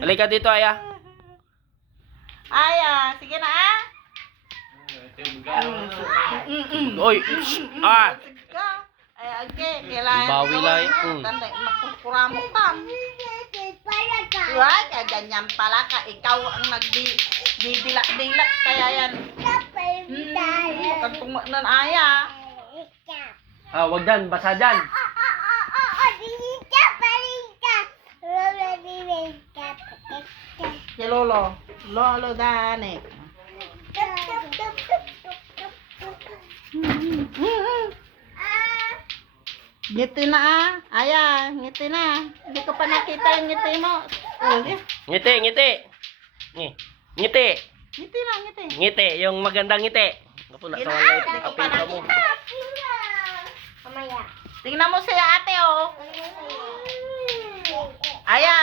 Halika dito, Aya. Aya, sige na ah. Oy, ah. Ay, okay, kailangan. Bawi lang. Tanda, makukuramok tam. Right, ganyan pala ka. Ikaw ang nagdidilak-dilak. Kaya yan. Magkantong nan Aya. Ah, wag dyan, basa dyan. Si Lolo. Lolo Dane. Ngiti na ah. Aya, ngiti na. Hindi ko pa nakita yung ngiti mo. Ngiti, ngiti. Ngiti. Ngiti na, ngiti. Ngiti, yung magandang ngiti. Ako na sa walay. Hindi ko pa Kapita mo. nakita. Tingnan mo si ate oh. Aya.